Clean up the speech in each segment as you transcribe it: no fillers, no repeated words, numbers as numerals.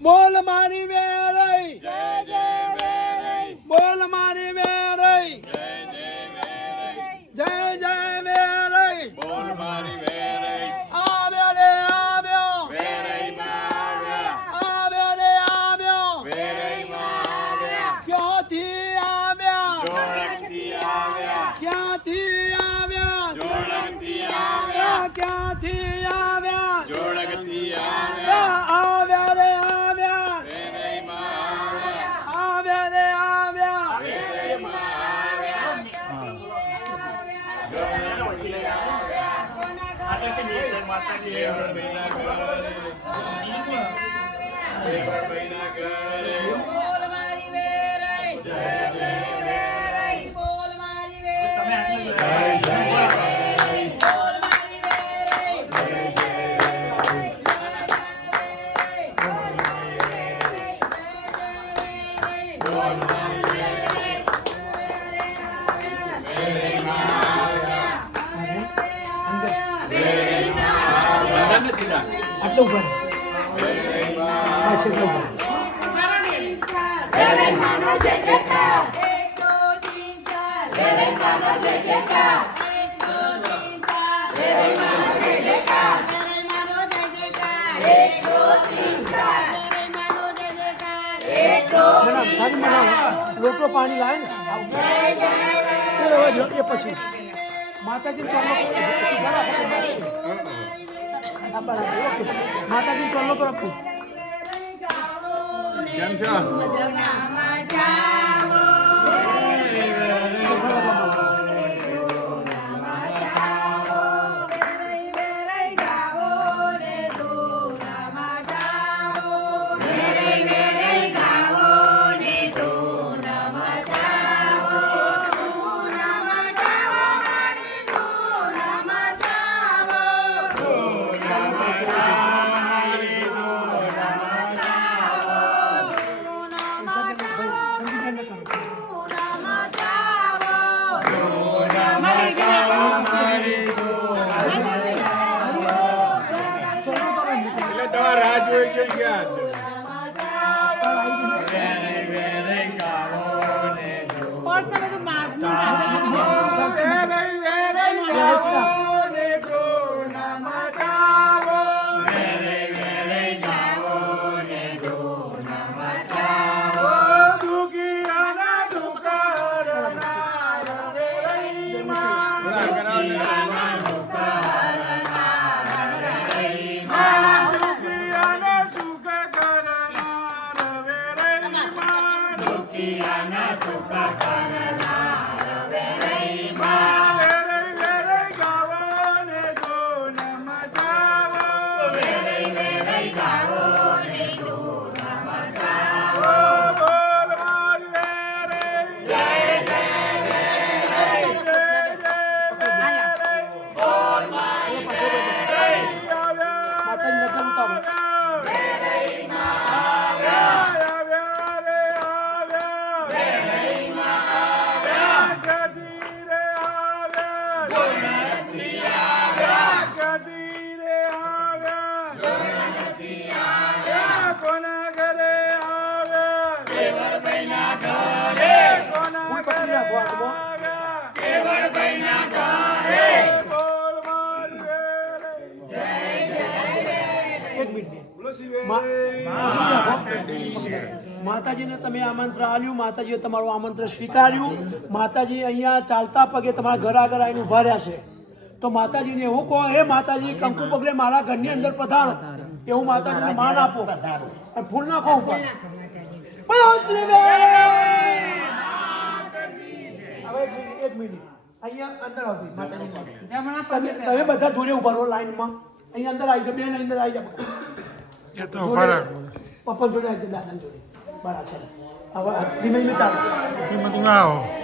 બોલ મારી વેરઈ જય જય વેરઈ બોલ મારી વેરઈ જય જય વેરઈ જય જય વેરઈ બોલ મારી વેરઈ આવ્યો રે આવ્યો વેરઈ માં આવ્યો રે આવ્યો વેરઈ માં આવ્યા ક્યાંથી આવ્યા જોડકથી આવ્યા ક્યાંથી આવ્યા જોડકથી આવ્યા ક્યાંથી આવ્યા જોડકથી આવ્યા આવ્યા રે આવ્યા વેરઈ માં આવ્યા રે આવ્યા વેરઈ માં આવ્યા જોડકથી આવ્યા માતાજી દેવળ બૈના ઘરે બોલ મારી વેરઈ જય જય વેરઈ બોલ મારી વેરઈ તમે બોલ મારી વેરઈ જય જય બોલ મારી વેરઈ બોલ મારી વેરઈ વેરઈ માં આટલું ઉપર આ શેટલું ઉપર વેરઈ માનો જય જયકાર 1 2 3 4 વેરઈ માનો જય જયકાર 1 2 3 4 વેરઈ માનો જય જયકાર વેરઈ માનો જય જયકાર 1 2 3 4 વેરઈ માનો જય જયકાર 1 2 લોકો પાણી લાવે ને જય જય પછી માતાજી ચાલો માતાજી ચાલો કરો આપું કેમ છો માતાજીને તમે આમંત્રણ આપ્યું માતાજીએ તમારું આમંત્રણ સ્વીકાર્યું માતાજી અહીંયા ચાલતા પગે તમારા ઘર આગળ આવીને ઉભા રહ્યા છે તો માતાજીને એવું કહો હે માતાજી કંકુ પગલે મારા ઘરની અંદર પધારો એવું માતાજીને માન આપો અને ફૂલ નાખો ઉપર હવે એક મિનિટ અહીંયા અંદર આવો માતાજી તમે બધા જોડે ઉભા રહો લાઈનમાં અહીંયા અંદર આવી જાઓ બેન અંદર આવી જાઓ પપ્પા જોડે આવી જાઓ દાદા જોડે બરાબર છે હવે ધીમે ધીમે ચાલો ધીમે ધીમે આવો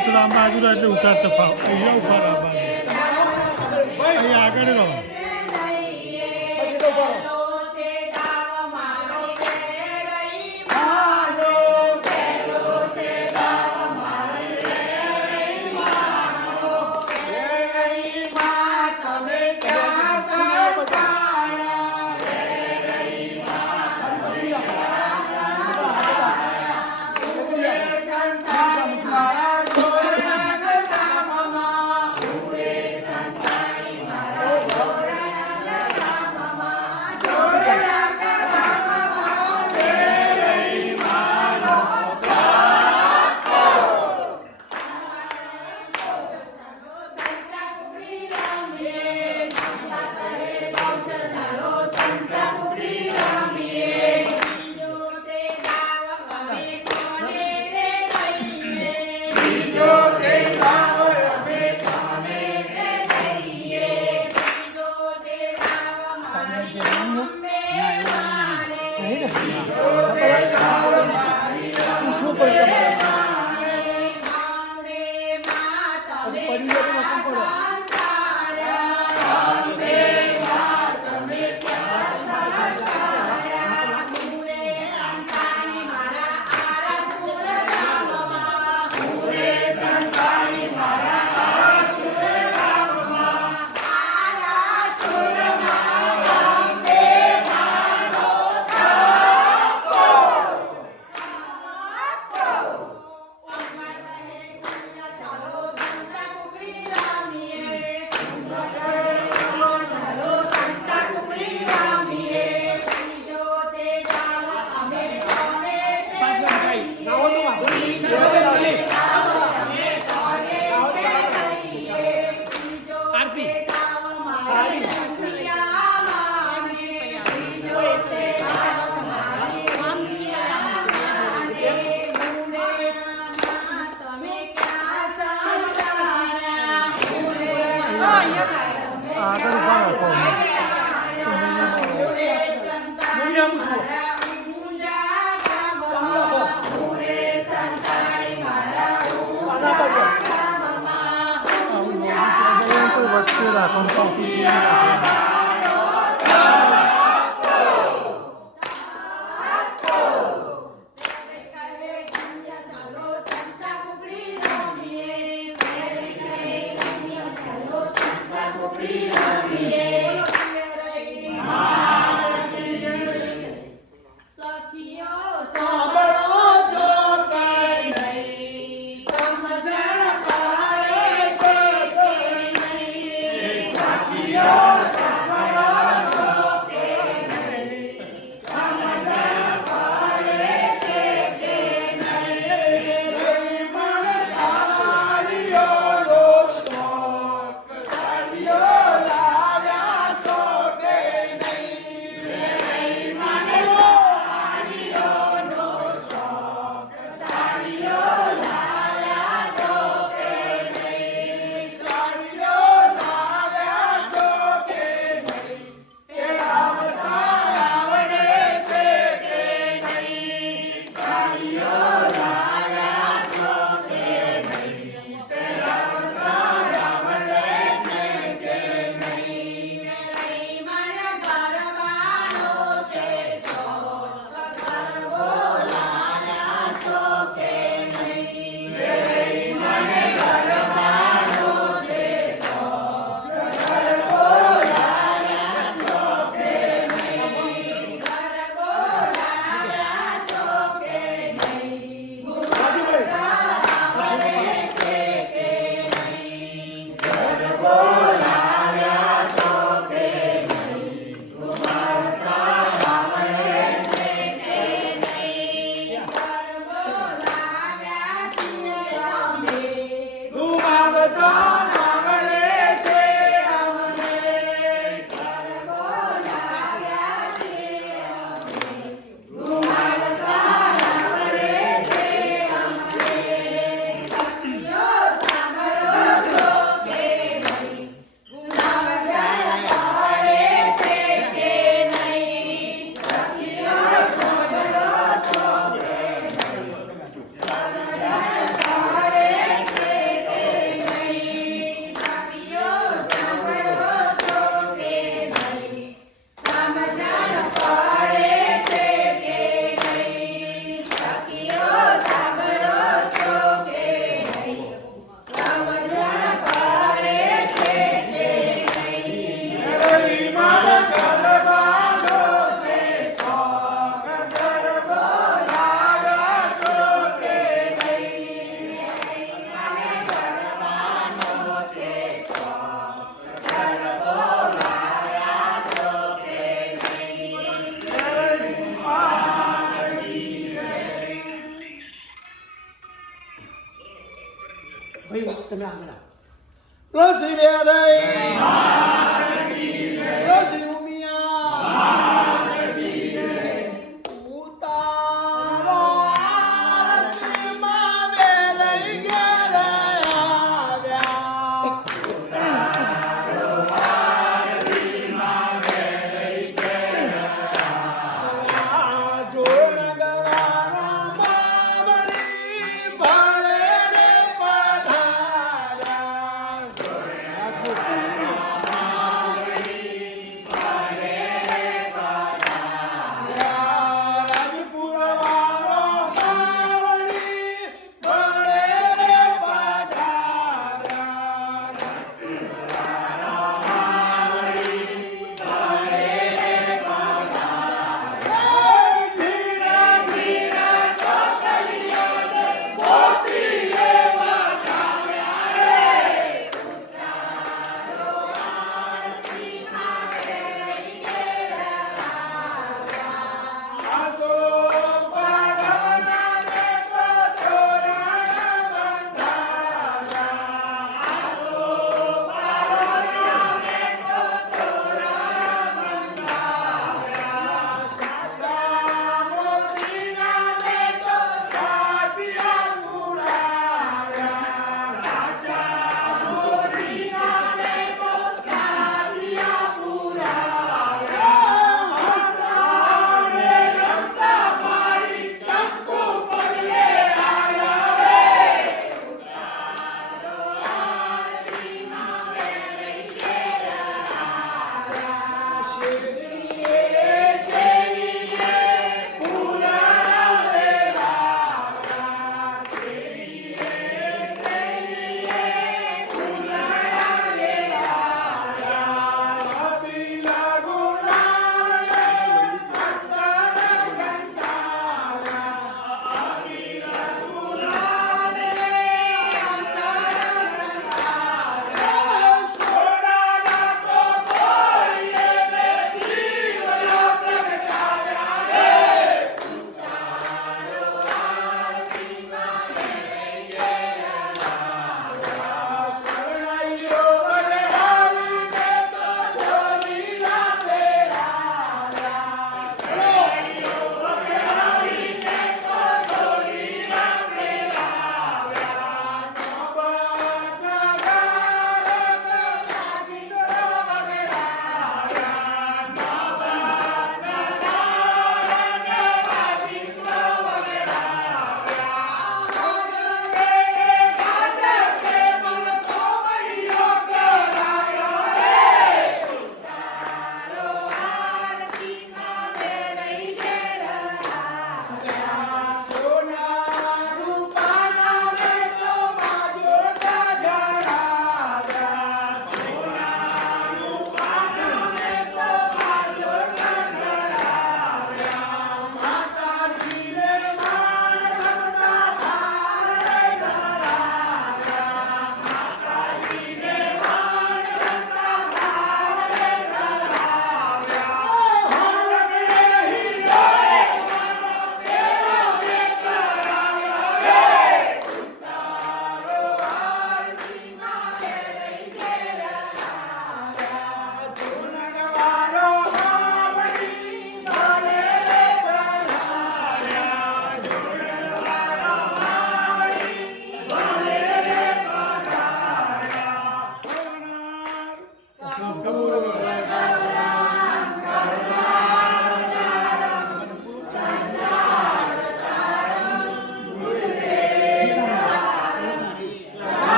મિત્રો આમ બાજુ એટલે ઉતારતા પાવ અહીંયા ઉભા અહીંયા આગળ રહો વચ્ચે રાખવાનું ભાઈ તમે આગળ આવો રસી રે રસી ઉમિયા ઉતારો આરતીમાં વેલઈ ઘેરે આવ્યા જોડ ગવાના મામણી ભળે રે પધાર્યા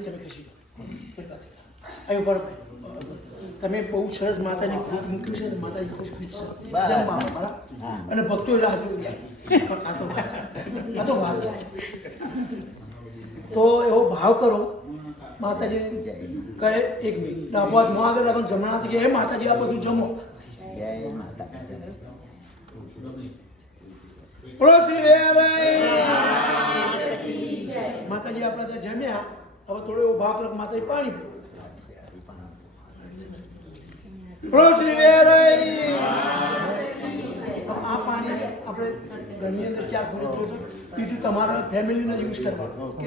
માતાજી તમે ખસી આવ્યો બરાબર તમે બહુ સરસ માતાજી ફ્રૂટ મૂક્યું છે માતાજી ખુશ ખુશ છે જમવા બરાબર અને ભક્તો રાહ જોઈ જાય આ તો વાત છે તો એવો ભાવ કરો માતાજી કહે 1 મિનિટ ડાબા હાથમાં આગળ રાખો જમણા હાથ કે હે માતાજી આ બધું જમો બોલો શ્રી વેરાઈ માતાજી આપણે ત્યાં જમ્યા હવે થોડો એવો ભાવ કરો માતાજી પાણી પીવો બોલો શ્રી વેરાઈ આ પાણી આપણે ઘરની અંદર 4 ફૂટ બીજું તમારા ફેમિલીને યુઝ કરવાનું ઓકે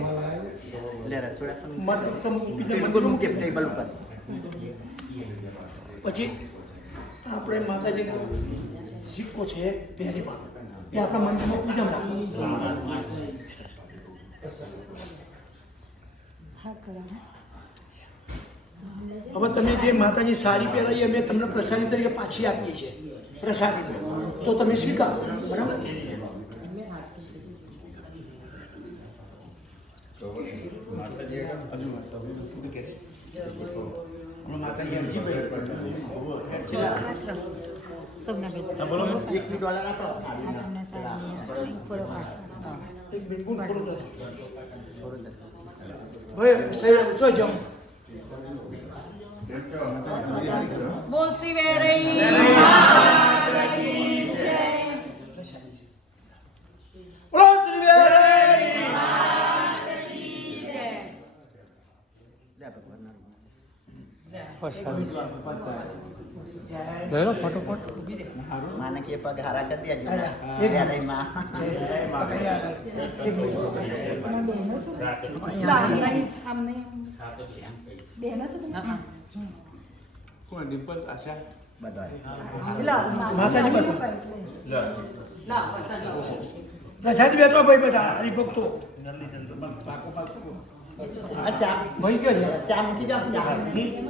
પછી આપણે માતાજીનો સિક્કો છે પહેરીમાં એ આપણા મંદિરમાં પૂજન રાખવું હવે તમે જે માતાજી સાડી પહેરાવી અમે તમને પ્રસાદી તરીકે પાછી આપીએ છીએ પ્રસાદી તો તમે સ્વીકારો બરાબર બોલ શ્રી વેરાઈ બોલો શ્રી વેરાઈ ફટોફટ माना के पग हरा कर दिया जी मां કોણ ડિમ્પલ આશા માતાજી બધું પ્રસાદી બેઠવા ભાઈ બધા હરિભક્તો अच्छा ભાઈ કે चा मुकी जाओ चा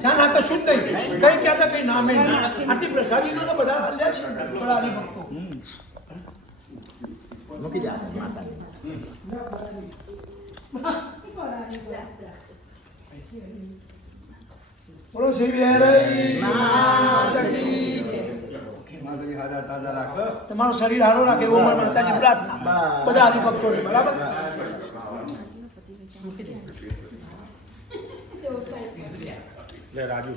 ચા ના કશું જ નહીં કઈ કહેતા કઈ નામે નહીં આટલી પ્રસાદી તો બધા હલ્યા છે થોડા હરિભક્તો मुकी जा माता બોલો શ્રી વેરાઈ માતા કી માતાજી હાજર તાજા રાખ તમારું શરીર સારું રાખે એવો માતાજી પ્રાર્થના બધા હરિભક્તોને બરાબર લે રાજુ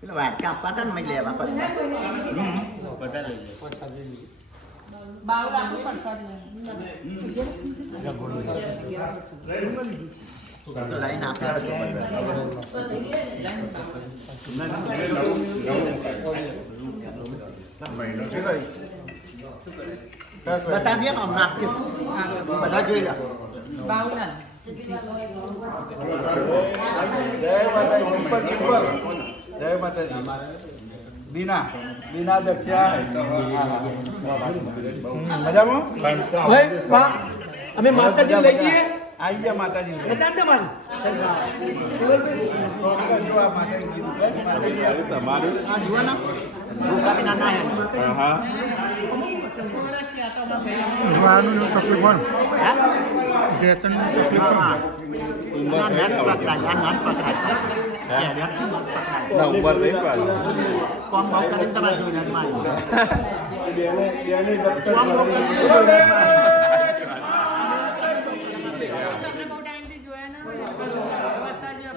પેલા વાટકા આપવા હતા ને મેં લેવા પડશે બાવ રાખવું પડશે તો લાઈન આપ્યા બતાવીએ ને અમને આપ્યું બધા જોઈ લો બાવ ના જય માતાજી સિમ્પલ સિમ્પલ જય માતાજી દીના દક્ષા મજામાં ભાઈ બા અમે માતાજી લઈ જઈએ આવી ગયા માતાજી રહેતા ને તમારું જો આ માતાજી તમારું આ જુઓ ને ભૂખા વિના ના હા જોવાનું તકલીફ પણ હે વેતનની તકલીફ ના નાક પકડાય આ નાક પકડાય ના ઉપર રહી પાછું કોમ ભાવ કરીને તમારે જોઈને મારી તમને બહુ ટાઈમથી જોયા ના હોય માતાજી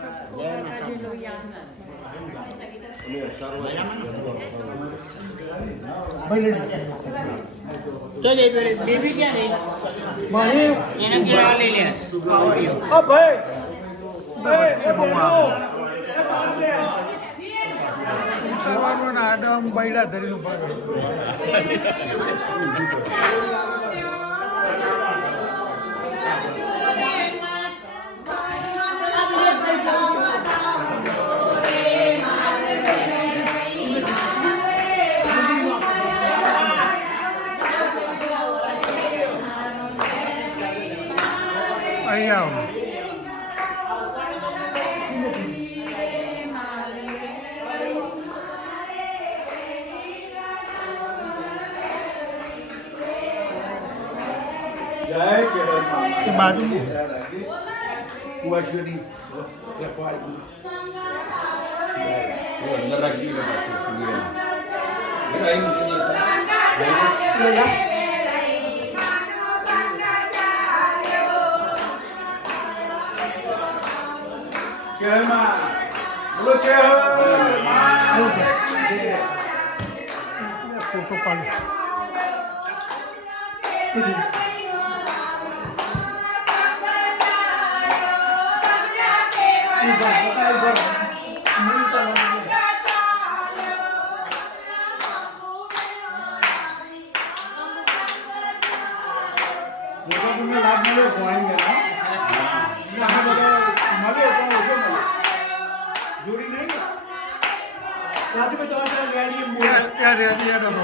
ભાઈ બેબી ક્યાં રહી માહી એને ક્યાં લઈ લે ઓ ભાઈ ભાઈ એ બોલો એ બાપરે સવારનો આડમ બૈડા ધરીનું પડે અહીં આવો એ બાજુમાં ફોટો પાડો. ત્યાં રેડી હેડો તો.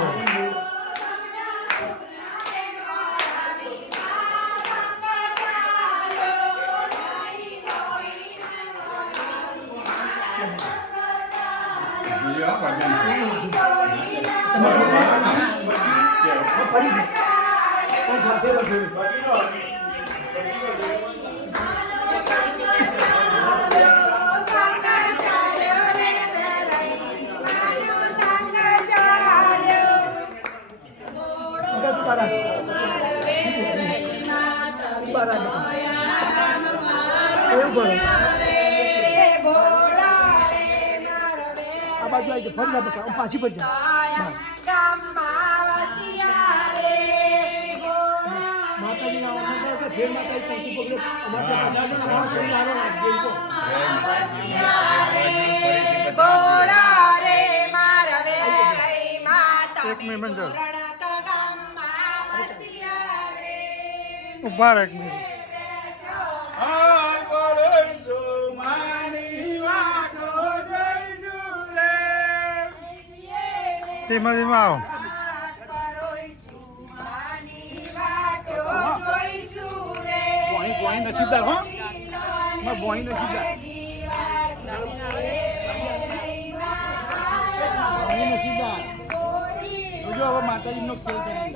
આ બાજુ આવી ફરી ના પાછી પડી માતાજી ના ફેર માતાજી કંકુ પગલે અમારા શરીર આનો રાખજો એક મિનિટ ઉભા રહે એક મિનિટ. ધીમે ધીમે આવો. નસીબદાર હો બોઈ નસીબદાર નસીબદાર જોજો હવે માતાજીનો ખેલ કરી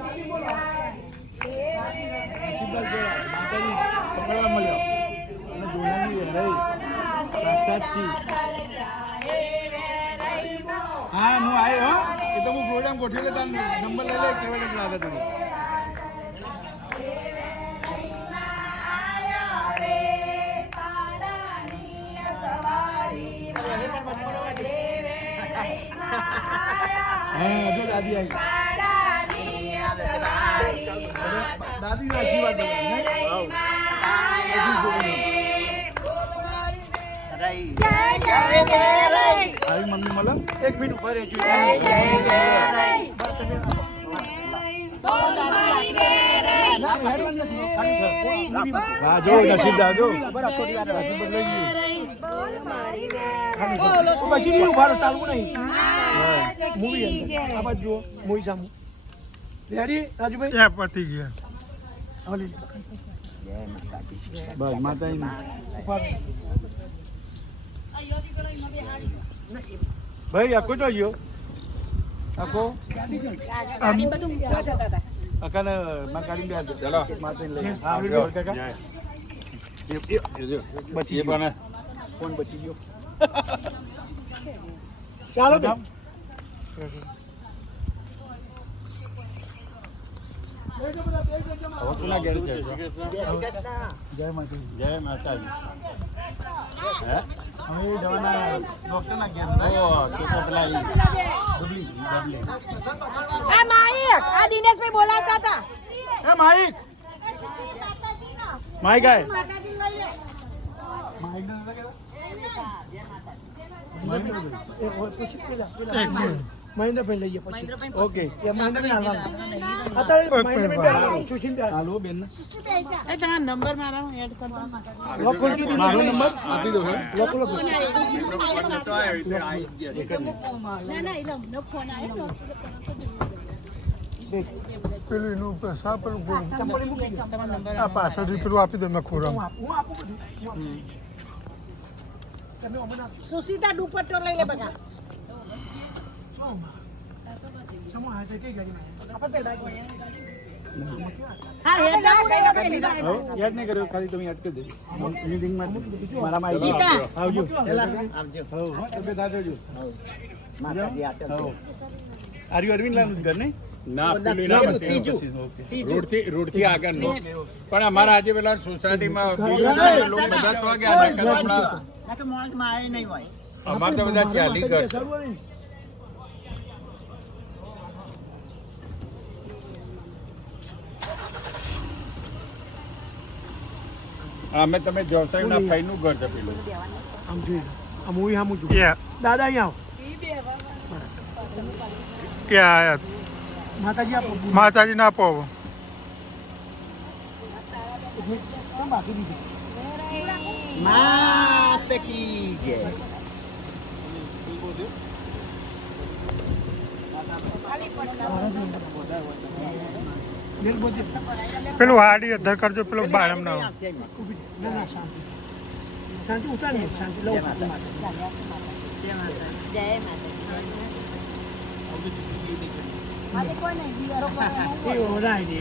નસીબદાર જોયા માતાજી પકડવા મળ્યો અને જોવાની રહી સાક્ષાતથી. હા હું આવ્યો હો એ તો હું પ્રોગ્રામ ગોઠવી લેતા નંબર લઈ લે કેવા લાગે તમે. હા જો દાદી આવી દાદી આશીર્વાદ આવી મમ્મી મળે એક મિનિટ ઉભા રહેજો. જો નસીબદાર જો થોડી વાર બદલાઈ ગયું પછી નહીં ઉભા ચાલવું નહીં. મૂવી આ બાજુ જુઓ મૂવી સામું રેડી રાજુભાઈ ત્યાં પતી ગયા. બસ માતાજી ભાઈ આખો તો ગયો આખો અકાને માં કાઢી બે ચાલો માતાજી લઈ હા કાકા બચી ગયો કોણ બચી ગયો ચાલો બેન જય માતાજી હે અમે દવાના ડોક્ટરના ઘેર માઈક આ દિનેશભાઈ બોલાવતા હતા. એ માઈક માઈક આય મહેન્દ્રભાઈ લઈએ પછી ઓકે મહેન્દ્રભાઈ અત્યારે સુશીલ હાલો બેન નંબર મારા એડ કરો. મારો નંબર આપી દો પેલું એનું સા પેલું આ પાછળથી પેલું આપી દો મેં ખોરાક. સુસીતા દુપટ્ટો લઈ લે બધા. હા યાદ ના કઈ વખત લીધા યાદ નહીં કર્યો, ખાલી તમે યાદ કરી દેજો. મીટિંગમાં મારામાં આવી ગીતા. આવજો. આવજો હો, તબિયત સાચવજો. માતાજી આ ચાલશે. આર યુ અરવિંદ લાલનું જ ઘર નહીં? ના પેલું ના બસ એનું ત્રીજું. પછી. રોડથી આગળનું. પણ અમારા આજે પેલા સોસાયટીમાં બીજા લોકો બધા તો ગયા નકર આપણા ના કે માણસમાં આવે નહીં હોય. અમારે તો બધા ચાલી ઘર છે. અમે તમે જોસાઈના ભાઈનું ઘર છે પેલું. આમ જોઈએ આમ હું આમ છું યા દાદા અહીંયા ક્યાં આયા આવો માતાજી આપો માતાજી ના આપો બાકી દીધી માત કી જય. પેલું હાડી અધર કરજો પેલું બાળમ ના ના ના શાંતિ શાંતિ ઉતારીએ શાંતિ લઉં જય માતા આજે કોઈ નહીં દિવારો પર એ ઓરાય દે